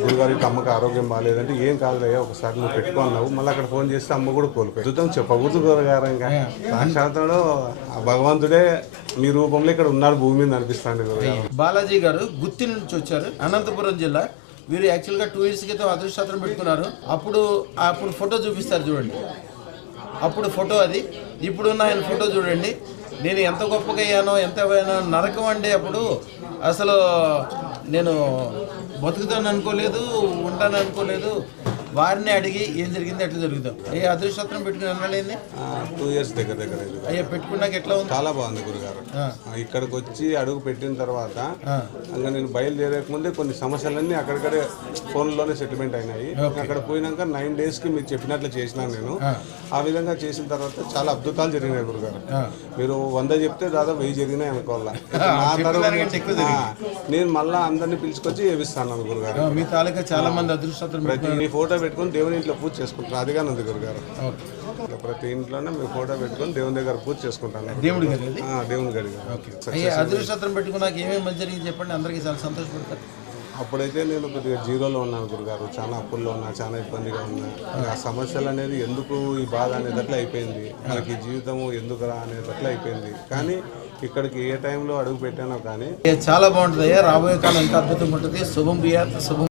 గురుగారి అమ్మకి ఆరోగ్యం బాగాలేదంటే ఏం కాదులయ్యా ఒకసారి నువ్వు పెట్టుకున్నావు, మళ్ళీ అక్కడ ఫోన్ చేస్తే అమ్మ కూడా కోల్పోయి చూద్దాం చెప్పకూడదు గురుగారు. ఇంకా సాక్షాత్తుడు ఆ భగవంతుడే మీ రూపంలో ఇక్కడ ఉన్నాడు భూమి మీద అనిపిస్తాండి గురుగారు. బాలాజీ గారు గుత్తి నుంచి వచ్చారు, అనంతపురం జిల్లా. వీరు యాక్చువల్గా 2 years క్రితం అదృష్టం పెట్టుకున్నారు. అప్పుడు ఫోటో చూపిస్తారు చూడండి, అప్పుడు ఫోటో అది. ఇప్పుడున్న ఆయన ఫోటో చూడండి. నేను ఎంత గొప్పగా అయ్యానో, ఎంత నరకం అండి. అప్పుడు అసలు నేను బతుకుతాను అనుకోలేదు, ఉంటాను అనుకోలేదు. వారిని అడిగి ఏం జరిగింది ఎట్లా జరుగుతాం. ఏ అదృష్టం పెట్టుకుని అన్నాడేంది 2 years దగ్గర అయ్యా పెట్టుకున్నాక ఎట్లా ఉంది? చాలా బాగుంది గురుగారు. ఇక్కడికి వచ్చి అడుగు పెట్టిన తర్వాత ఇంకా నేను బయలుదేరక ముందే కొన్ని సమస్యలన్నీ అక్కడికడే ఫోన్లోనే సెటిల్మెంట్ అయినాయి. అక్కడ పోయినాక 9 daysకి మీరు చెప్పినట్లు చేసినాను నేను. ఆ విధంగా చేసిన తర్వాత చాలా అద్భుతాలు జరిగినాయి గురుగారు. మీరు 100 చెప్తే దాదాపు 1000 జరిగినాయి అనుకోవాలా. నా తర్వాత నేను మళ్ళీ అందరినీ పిలుచుకొచ్చి ఏవిస్తాను గురుగారు. మీ తాలూకా చాలా మంది అదృష్టం ప్రతి ఫోటో పెట్టుకొని దేవుని ఇంట్లో పూజ చేసుకుంటాను. అదిగానే ఉంది గురుగారు. ప్రతి ఇంట్లోనే మేము ఫోటో పెట్టుకొని దేవుని దగ్గర పూజ చేసుకుంటాను. దేవుడి గారు దేవుని గడి అదృష్టం పెట్టుకున్నాక ఏమేమి మంచి జరిగింది చెప్పండి, అందరికీ చాలా సంతోషపడతారు. అప్పుడైతే నేను కొద్దిగా జీరోలో ఉన్నాను గురుగారు, చాలా అప్పుల్లో ఉన్నా, చాలా ఇబ్బందిగా ఉన్నా. ఆ సమస్యలు అనేది ఎందుకు ఈ బాధ అనేటట్లు అయిపోయింది, మనకి జీవితం ఎందుకురా అనేటట్లు అయిపోయింది. కానీ ఇక్కడికి ఏ టైంలో అడుగు పెట్టానో కానీ చాలా బాగుంటుంది. రాబోయే కాలం ఇంకా అద్భుతంగా ఉంటుంది. శుభం బియా శుభం.